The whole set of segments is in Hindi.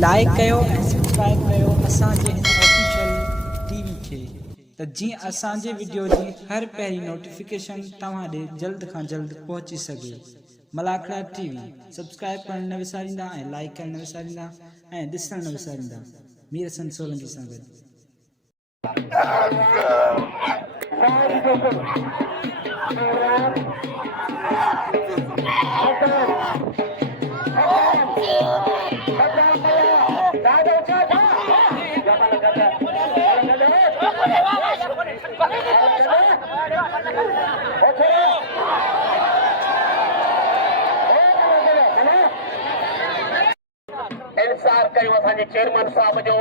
लाइक कयो ऐं सब्सक्राइब कयो असांजे हिन ऑफिशियल टीवी खे त जीअं असांजे वीडियो जी हर पहिरीं नोटिफिकेशन तव्हां ॾे जल्द खां जल्द पहुची सघे। मलाखड़ा टीवी सब्सक्राइब करण न विसारींदा ऐं लाइक करण न विसारींदा ऐं ॾिसण न विसारींदा। मीर हसन सोलंकी सां गॾु। इंतजार कयो असांजे चेयरमैन साहब जो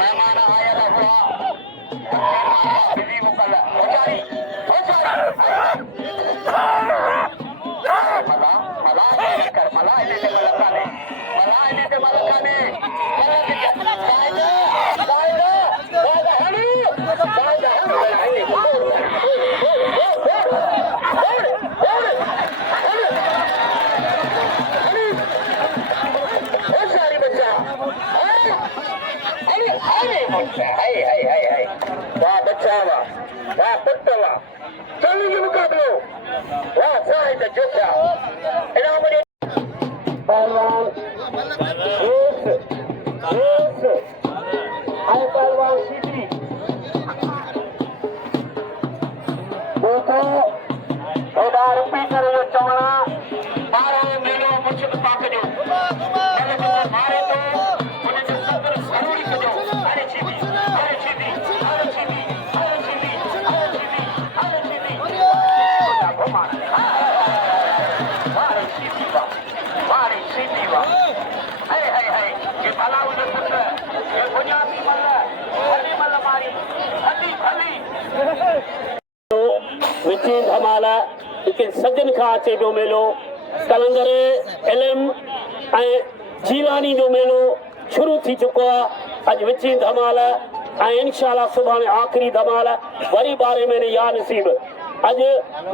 महिमान आयल हुआ बिजी मुकल होचारी मला इने कर मला इने ते मलकाने वाह बच्चा वाह पुत्र वाह चलिए मुकाबलो वाह साहिद जोधा इनाम पहलवान हाय पहलवान सीधी देखो ओदा रिपीटर जो चवणा 12 महीनो मुश्क पाक जो मारे तो उनके सब्र जरूरी कजो अरे सीधी विचीन धमाला लेकिन सजन खां अचे पियो मेलो कलंदर इल्म ऐं जीलानी जो मेलो शुरू थी चुको आहे। अॼु विचीन धमाला ऐं इंशाअल्लाह सुभाणे आख़िरी धमाला वरी 12 महीने या नसीब। अॼु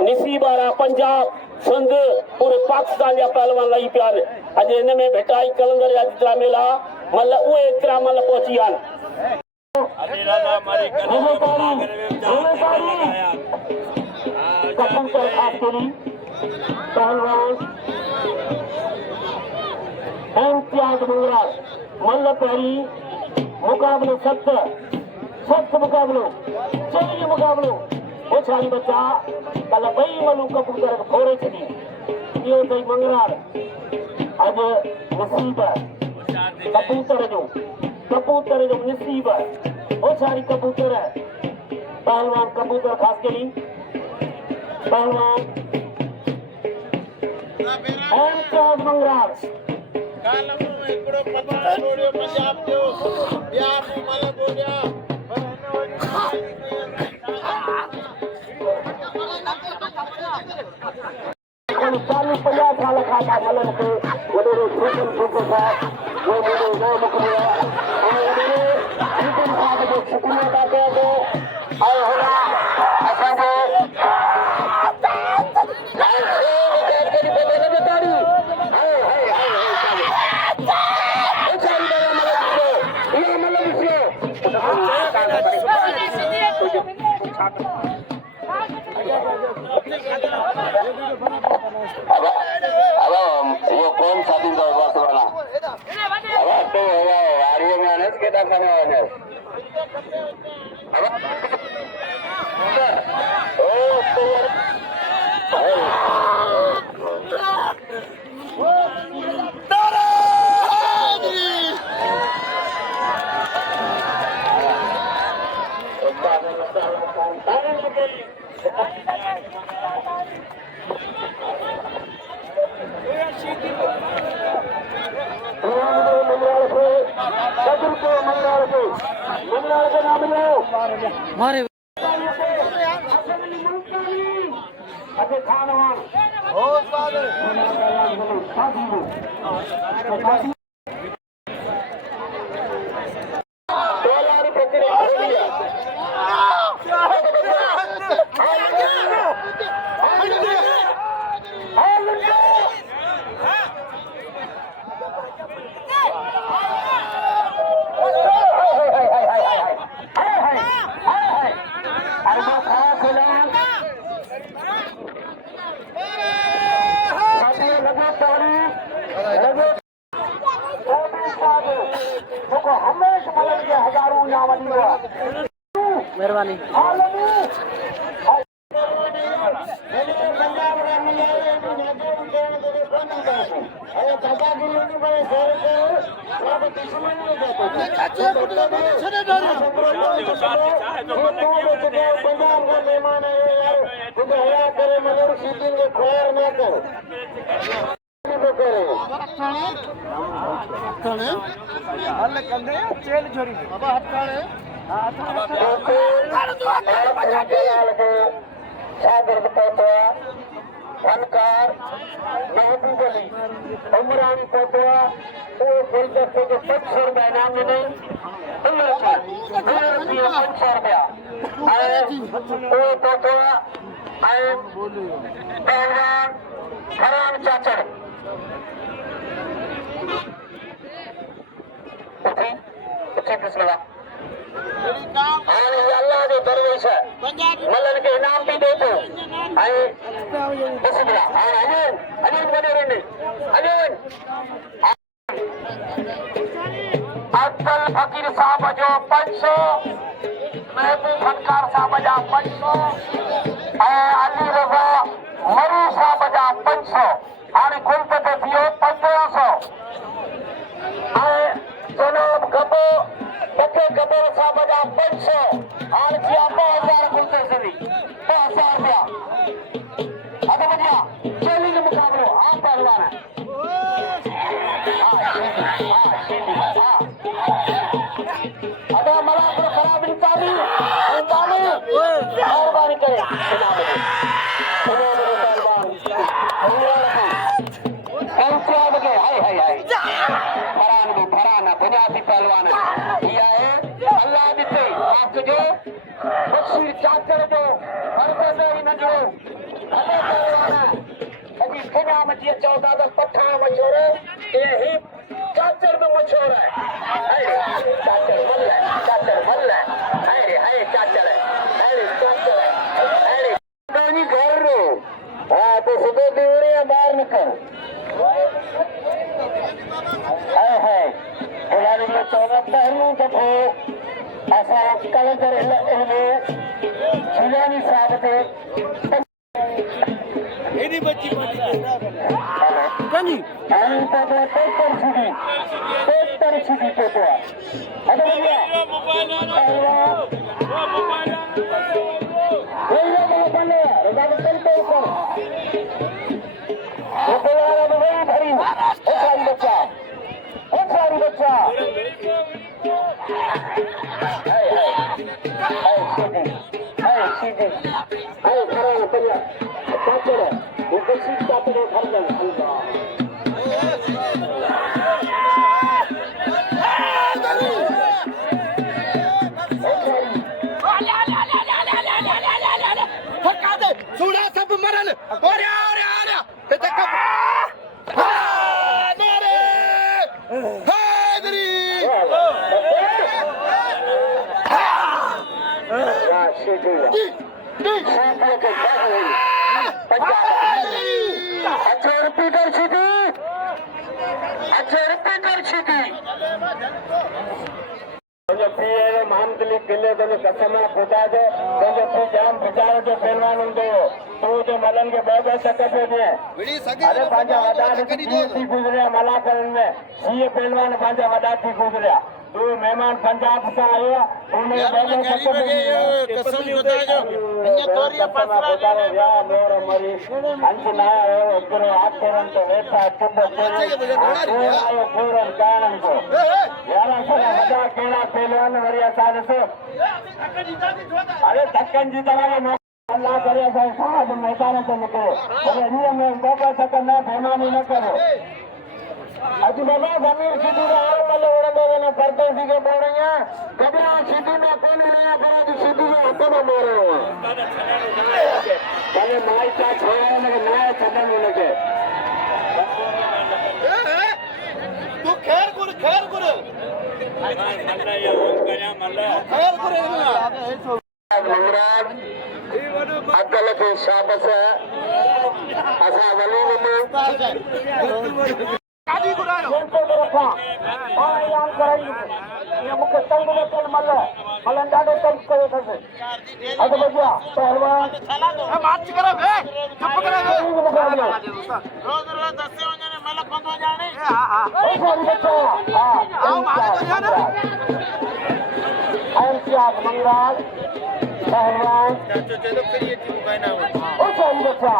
नसीब वारा पंजाब सिंध पूरे पाकिस्तान जा पहलवान लही पिया आहिनि। अॼु हिन में भेटाई कलंदर जा जेतिरा मेला मल उहे एतिरा मल पहुची विया आहिनि। पहलवान इम्तियाज मंगरा मल पहिरीं मुकाबलो 7 मुकाबलो 4 मुकाबलो वो सारी बच्चा कल बई मलू कबूतर फोड़े छड़ी इहो तई मंगरार अज नसीब कबूतर जो नसीब वो सारी कबूतर पहलवान कबूतर खास करी पहलवान इम्तियाज मंगरार एकड़ो पता छोड़ियो पंजाब जो बिहार में मल बोलिया चालीस 50 साल खाता मलन के वडे सूचन साहब वो मेरे नाम मुखिया और मेरे सूचन साहब जो छुट्टियां का दो और होला असा जो अब वो कौन शादी का बात वाला अब तो आर्य में अनस के दाखने वाले अब मारे बहुत बादल मेहरबानी चेल छोड़ी बाबा हटकाने शागिर्द पहुंचा फनकार महबूब अली उमरानी पहुंचा वो गुलदस्ते के 500 रुपया इनाम मिले 500 रुपया वो पहुंचा पहलवान फरहान चाचड़ पिछले अल्लाह के दरवेश मलन के इनाम भी दे दो बने रहने अब्दुल फकीर साहब जो 500 महबूब फनकार साहब जा 500 अली रजा मरी साहब जा 500 हाणे कुल ते थियो 1500 जनाब गबो बके गबो साहब जा 500 हाणे थिया 5000 कुल ते सदी 5000 रुपया अदा बजा चैलेंज मुकाबलो आ पहलवान अदा मला पर खराब इंसानी मेहरबानी करे बुनियादी पहलवान अल्लाह दिते जो बशीर चाचर जो नंढो पहलवान अभी बिना मची 14 पठान मशहूर ये चाचर में मशहूर है चाचर मल्ल अरे हाय चाचर अरे घर रो हाँ तो सुबह दिवड़े बाहर निकल है पहलू दफ़ो असां कलंदर जिलानी साहब ते एडी बच्ची कनी आनी तो पेपर छुटी तो अरे भैया मोबाइल बने रजा चल पे ऊपर वो वाला मोबाइल भरी सारी बच्चा सूड़ा सब मरल कसम फुटा जो जाम बिचारो जो पहलवान हूंदो तू जो मलन के बहुत तकलीफ़ दिए अरे पंहिंजा वॾा थी गुज़रिया मलाकरनि में 100 पहलवान पंहिंजा वॾा थी गुज़रिया जो मेहमान पंजाब से आए उन्हें यार पहले मैं कहीं में गए कसम खुदा जो अन्य तोरिया पसरा या मेरे मरी अंचना ಒಬ್ಬರು ಆಗ್ತಾರಂತ ವೇಷ ತುಂಬ पूरन कानन को यार सर मजा केला पहलवान वरिया साहब अरे दक्कन जी तमारे अल्लाह करे साहब मैदान से निकले अरे ये में बाबा सकना बेमानी न करो अजी बाबा जमीन सीधी आल मल्ल ओडमेगन परदेसी बोल रही है कभी सीधी में कौन नहीं करे तो सीधी में हाथ में मारे हो पहले माई का छोड़ा लगे नया छदन लगे तू खैर गुर खैर मंगराज अकल की शाबस असा वली में कादी गुरायो रखा और ऐलान करेंगे ये मुख्य तंग में चल मल्ल मलंडाडो तंग करे थसे अब बजा पहलवान बात करो बे चुप करो रोज रोज दसे वने मला कोंदो जाने आओ मारे तो जाना एमसीआर मंगराज पहलवान चलो फिर ये टीम का ना ओ सही बच्चा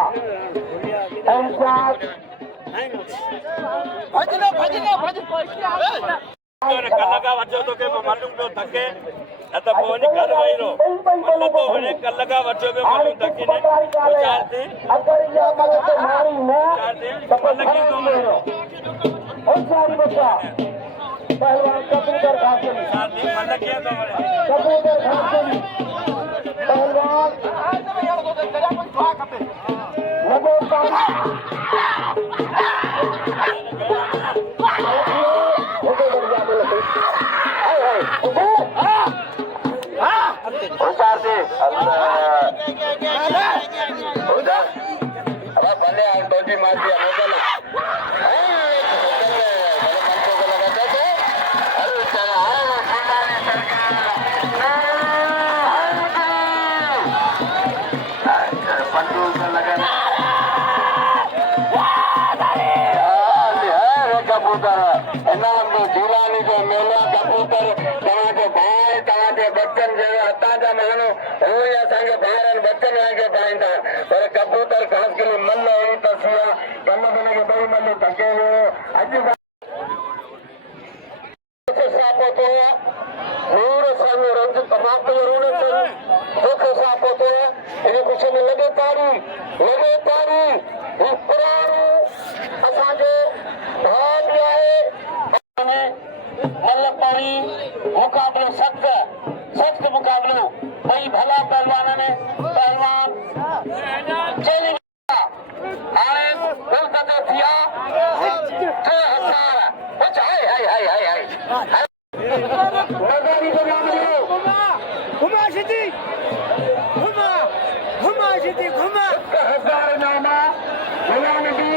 एमसीआर भजलो कल्लगा वजो तो के मालूम तो थके अत पोनी कर वईरो मतलब तो हने कल्लगा वजो के मालूम थकी ने चार थी अगर ये मल से मारी ना तो लगी तो मेरो ओ सही बच्चा पहलवान कबूतर खासली चार थी मतलब किया तो मरे कबूतर खासली पहलवान लगो भले डोजी मार दिया कबूतर झूलानी जो मेला कबूतर तव्हांजो भाई तव्हांजे बच्चन जहिड़ा हितां जा माण्हू उहे ई असांखे ॿारनि बच्चन वांगुरु पाईंदा पर कबूतर ख़ासि करे मल्ल अहिड़ी तस्वीर आहे कन खे ॿई मल्ल थके वियो अॼु सां पहुतो आहे नूर संग रंज तमाक ज़रूर दुख सां पहुतो आहे इन कुझु में लॻे तारी ही पुराणो असांजो भाउ बि आहे मल्ल पाणी मुक़ाबिलो सख़्त मुक़ाबिलो ॿई भला पहलवान ने पहलवान चैलेंज हाणे गुलदस्ता थिया 3000 कुछ हाय नज़ारी जो नाम लियो घुमा सिटी घुमा 1000 नामा गुलाम दी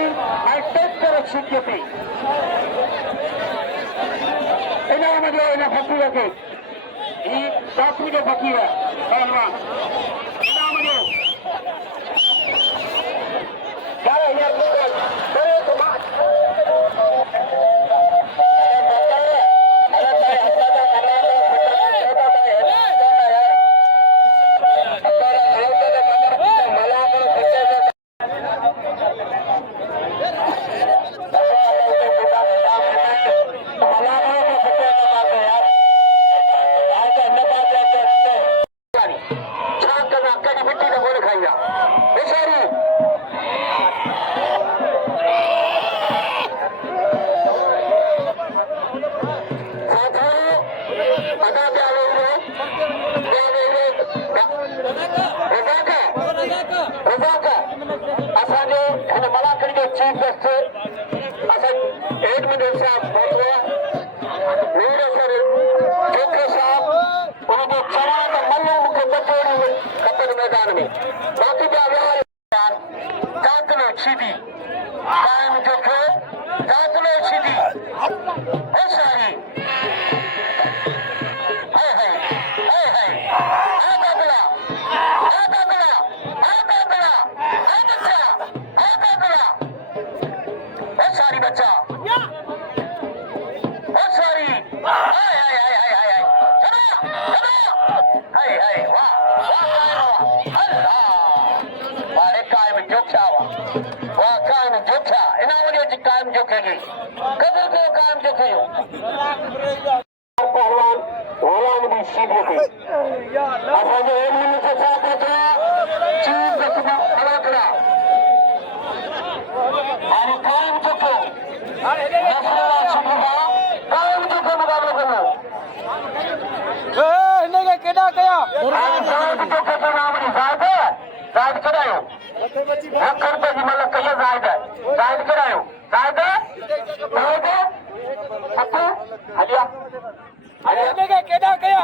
आई टेक कर शिकती इनाम जो इन फकीर के ये बापू जो फकीर है पहलवान इनाम जो यार बड़े तो बात बच्चा कायम जोखा वाह कायम जोखा इन वजह कायम जोखे गई कदर को कायम जोखे पहलवान गुलाम भी सीधे थे असांजो 1 मिनट से साथ चीज दसना अलगड़ा और कायम जोखे मसला छुपा कायम जोखे मुकाबला करना हिनखे केॾा कया जायद जोखे जो नाम जायद करायो ₹1 जी मतलब कहियो जायद करायो जायद अतो हलिया हिनखे केॾा कया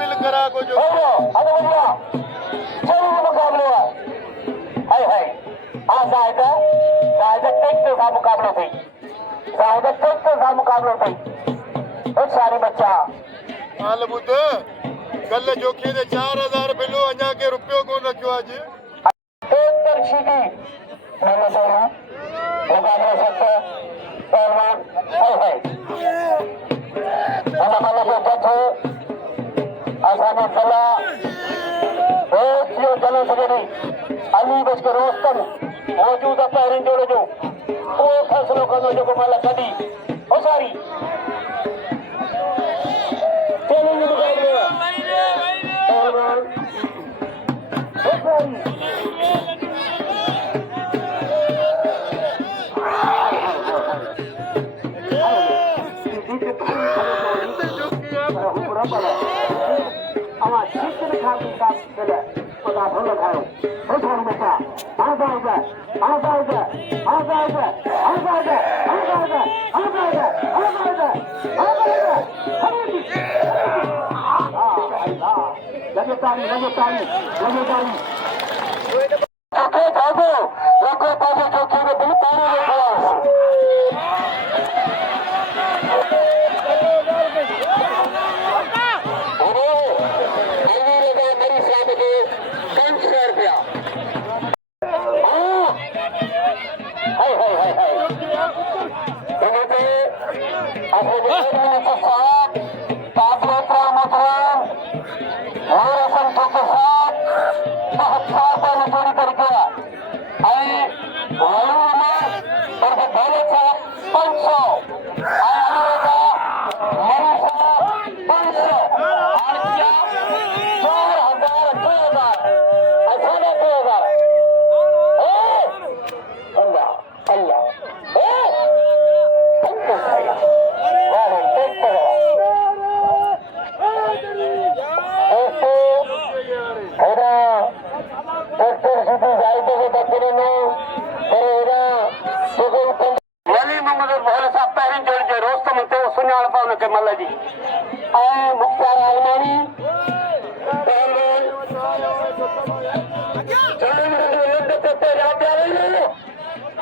बिल करा को जो सारे बच्चा हाल ॿुध कल्ह जोखीअ ते 4000 बिलो अञा के रुपयो कोन रखियो अॼु अली बच के रोस्तम मौजूदा पहिरीं जोड़े जो उहो फ़ैसिलो कंदो जेको महिल कढी ओ सारी जोड़ी करके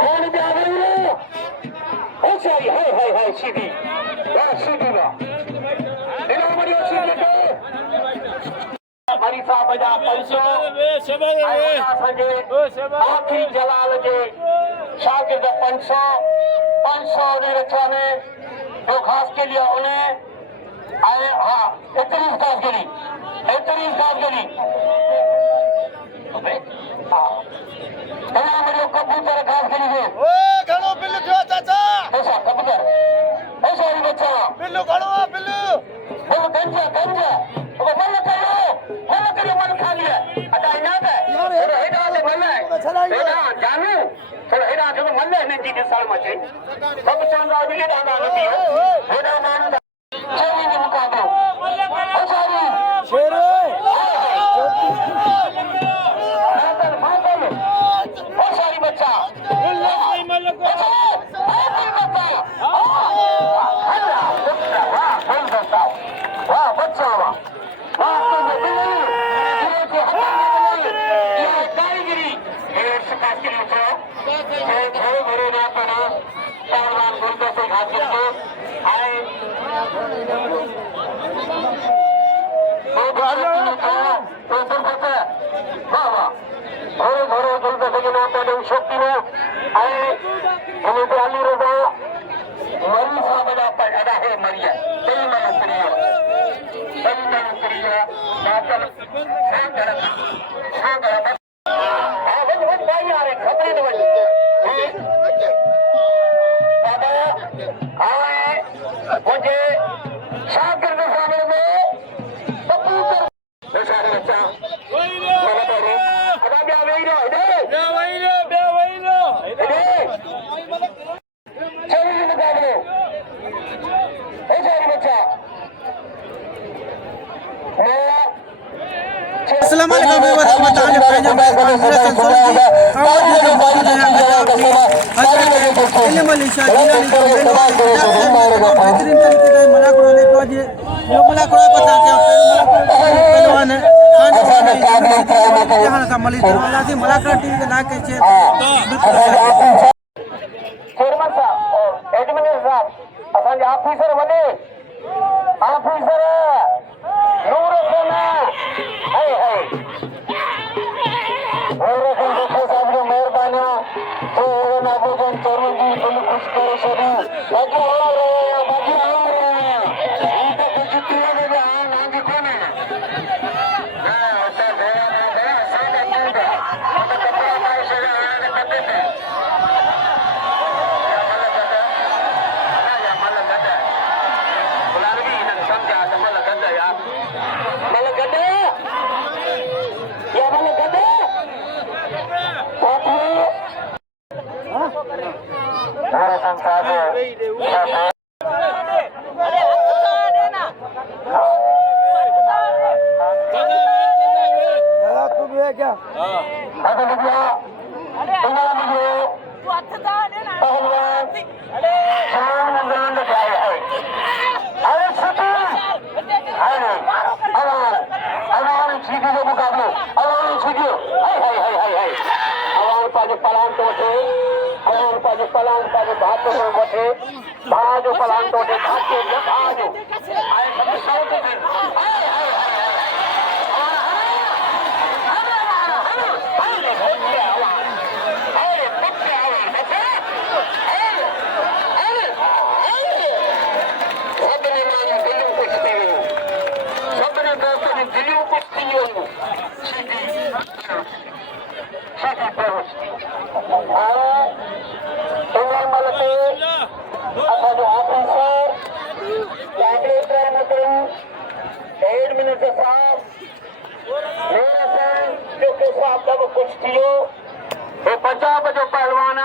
कौन भी आ गई है होशियारी है सीधी वाह सीधी वाह इन्होंने बड़ी सीधी को हमारी साहब जा 500 आखिरी जलाल जे शागिर्द 500 ने रखा में जो खास के लिए उन्हें आए हाँ 31 खास के लिए कबूतर खास के लिए ओए घणो बिल्लू थियो चाचा ऐसा कबूतर ऐसा ही बच्चा बिल्लू घणो आ बिल्लू वो गंजा वो मन करो मन खा लिया अच्छा इनात है थोड़ा हेडा ले मन है हेडा जानू थोड़ा हेडा जो मन है नहीं जी साल मचे सब चांदा भी ले डांगा नहीं हेडा मान चली ने मुकाबलो अच्छा शेरो मातल ओ सारी बच्चा वाह बच्चा वाह शक्ति अली रजा मरी साहब अदा है मरिया कई मुझे शागिर्द सामने में कबूतर बच्चा अस्सलाम वालेकुम वरहमतुल्लाहि ऑफिसर बने ऑफिसर नूर मेहरबानी खुश करो पंजाब जो पहलवान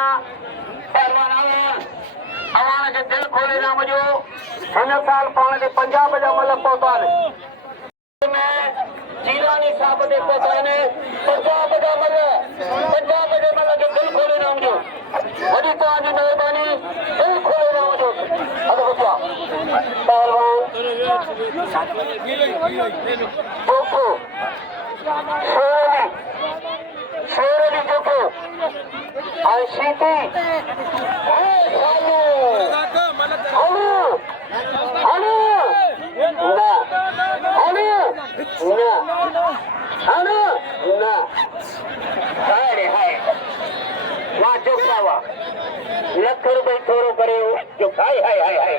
अवान के दिल खोले ना मुझो हिन साल पाण के पंजाब जा मतलब पहुंचा जीलानी साहब के पहुंचा ने पंजाब जा मतलब के दिल खोले ना मुझो वही तव्हांजी मेहरबानी दिल खोले ना मुझो अगरि बचा पहलवान जोको शेर अली जोको आशिकी लख रुपये थोरो करे जो हाय हाय हाय हाय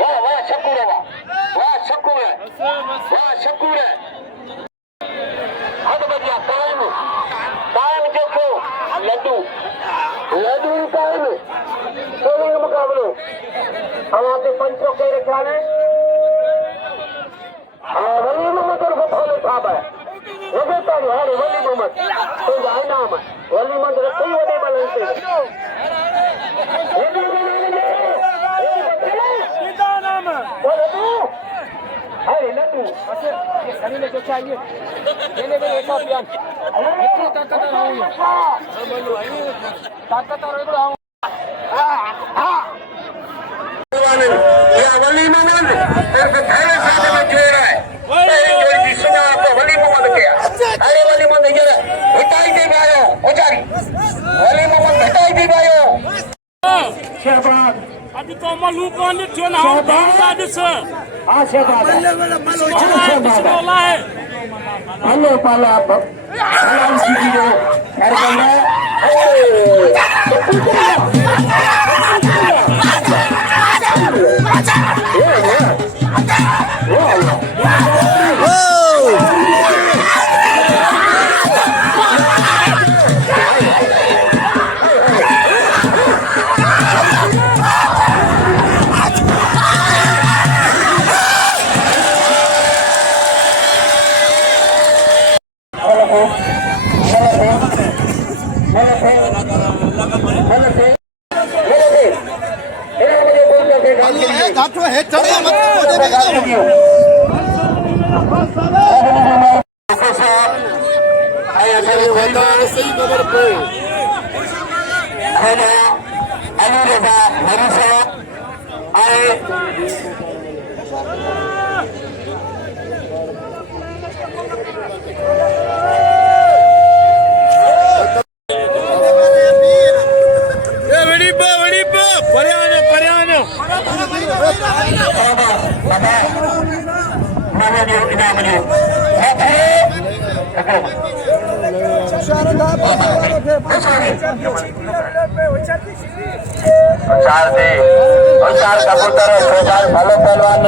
वाह वाह शकूर वाह शकूर वाह शकूर हद बढ़िया कायम कायम देखो लड्डू लड्डू कायम सोने का मुकाबलो हम आपके पंचों के रखा है वली मोहम्मद को फॉलो साहब है वो कहता है यार वली मोहम्मद तो जाए नाम है वली मोहम्मद रखी वडे मलंते अरे लड्डू ये शरीर में जो चाहिए देने में एक अभियान कितनी ताकतवर हूँ ताकतवर हूँ वली मोहम्मद एक धैर्य साथ में खेल रहा है कोई विश्वनाथ आपको वली मोहम्मद किया अरे वली मोहम्मद ये हिटाई दे भाइयों उचारी वली मोहम्मद हिटाई दे भाइयों शहबाज अभी तो मलू को नित्य ना हो दादा दिस शहबाज है हेलो पाला सलाम कीजिए अरे कबूतर भलो पहलवान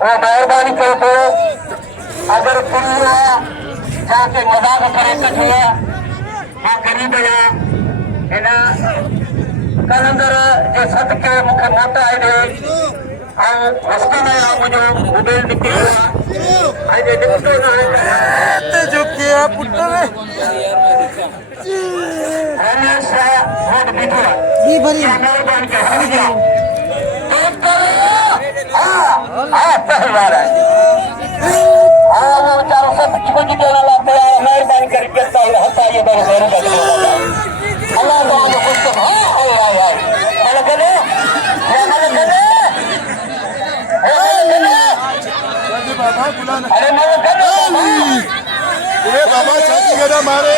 मेहरबानी करके अगर पूरा जाके मजाक करे हुआ मां गरीब आहियां हिन कलंदर जे सदके मूंखे मोटा आहे ऐं हस्ती में मुंहिंजो मोबाइल निकिरी वियो आहे ऐं निकितो न आहे जो किया पुट हमेशा वोट बीठो आहे मेहरबानी करे पहलवान है वो बेचारा सब कुछ देना लगता है मेहरबानी करके हटा ये अल्लाह जो कुछ तो अरे बाबा चाची गदा मारे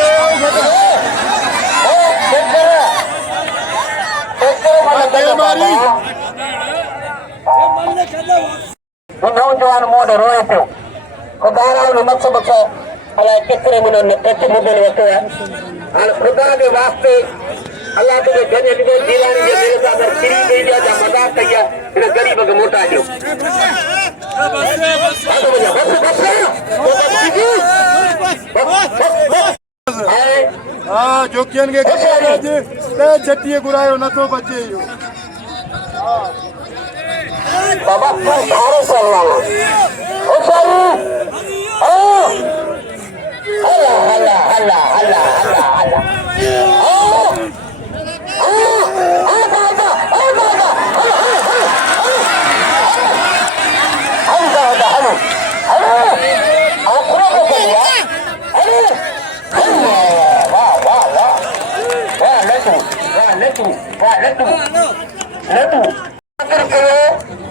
मारी नौजवान मोड़ रोए पियो खुदा मक्स बक्स अलाए केतिरे मुननि पेट मुदल वरितो आहे हाणे खुदा जे वास्ते अलाह तुंहिंजे जन ॾिनो जीवानी जे मेरे सां अगरि किरी पई आहे या मज़ाक कई आहे हिन ग़रीब खे मोटाए ॾियो हाँ जोकियन के जट्टी घुरायो न तो बचे इहो बाबा भारो पहलवान ओ सारी हल्ला हल्ला हल्ला हल्ला हल्ला हल्ला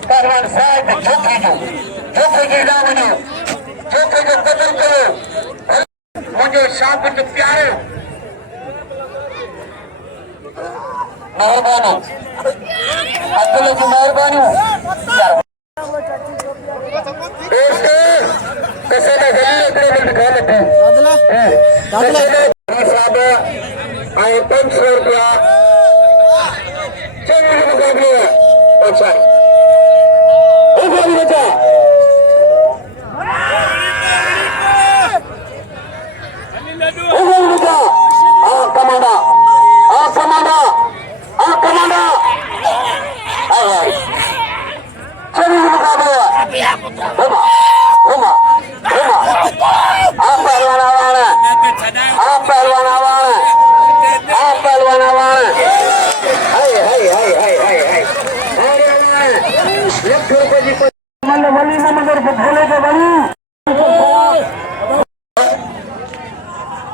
पहलवान साहब झोंके जो दामनो झोंके जो कदर कयो मुझे शाबत प्यारो मेहरबानी अब्दुल की मेहरबानी कैसे ना गली में गलत है दादला साहब आए 500 रुपया चलिए मुकाबले अच्छा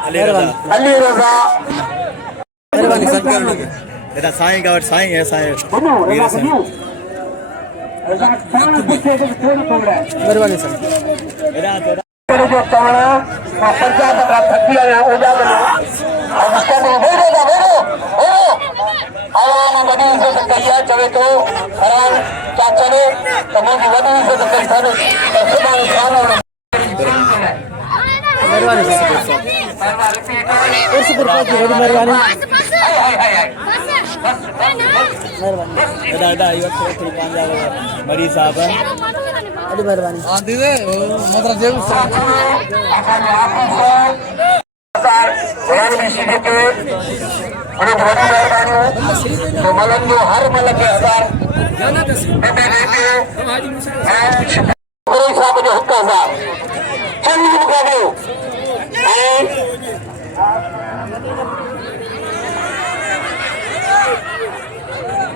अली रजा मेहरबानी सर कर लोगे बेटा साईं का साईं है साईं मेरे से मेहरबानी सर बेटा जो तवड़ा पंजा का थकिया है ओजा बनो अब उसका बोलो आवाम बड़ी इज्जत करिया चवे तो हराम क्या चले तो मुझे बड़ी इज्जत करी था सुबह खाना मेहरबानी सर और सुपर फास्ट की बड़ी मेहरबानी मेहरबानी दादा ये थोड़ी पंजाब मरी साहब बड़ी मेहरबानी हां दीदे मदर जेब तो मलंग जो हर मलंग के हजार साहब जो हुक्का साहब चलिए मुकाबले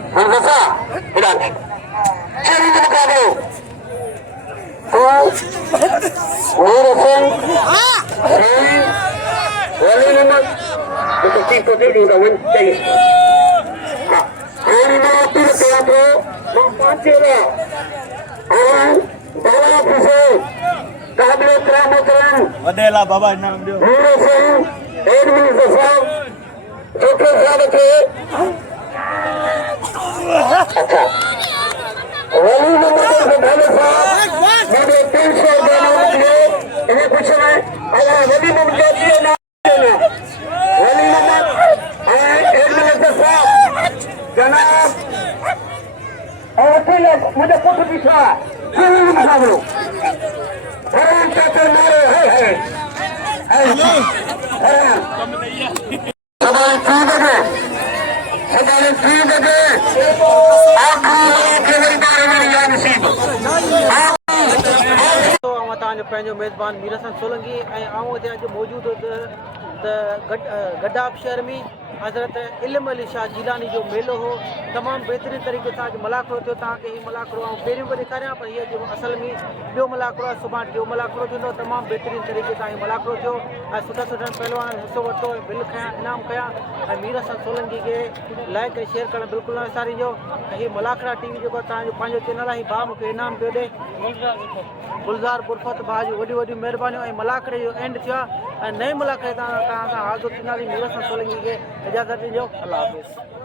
Masa, tidak. Cari muka dulu. Urusan. Wali nama. Untuk tipu dulu kawan cari. Ini nama tiru teatro. Mampacela. Bawa pisau. Tablet ramutan. Adela baba नाम दियो. Urusan. Edwin Zafar. Dokter sahabat ke. अच्छा वली नंबर से ढाले साहब मुझे 300 देना मुझे इन्हें कुछ है अगर वली नंबर दिए ना देना वली नंबर एक मिनट साहब जनाब और मुझे कुछ पीछा साहब लोग हराम कहते मारे है हमारे 3 बजे हमारे 3 बजे पंहिंजो मेज़बान मीर हसन सोलंकी ऐं आऊं हिते अॼु मौजूदु गड्डाब शहर में हज़रत इल्म अली शाह जीलानी जो मेलो हो तमामु बहितरीन तरीक़े सां अॼु मलाखड़ो थियो तव्हांखे हीउ मलाखड़ो आउं पहिरियों बि ॾेखारियां पर हीअ जो असल में ॿियो मलाखड़ो आहे सुभाणे टियों मलाखड़ो थींदो तमामु बहितरीन तरीक़े सां हीउ मलाखड़ो थियो ऐं सुठा पहलवान हिसो वरितो बिल खयां इनाम कया ऐं मीर हसन सोलंकी खे लाइक ऐं शेयर करणु बिल्कुलु न विसारिजो ऐं हीउ मलाखड़ा टीवी जेको तव्हांजो पंहिंजो चैनल आहे भाउ मूंखे इनाम पियो ॾे गुलज़ार बुरफत भाउ जी वॾियूं वॾियूं महिरबानियूं ऐं मलाखड़े जो एंड थियो आहे ऐं नए मलाखड़े तव्हां सां हाज़िर थींदासीं मीर हसन सोलंकी खे इजाज़त ॾिजो अल्लाह हाफ़िज़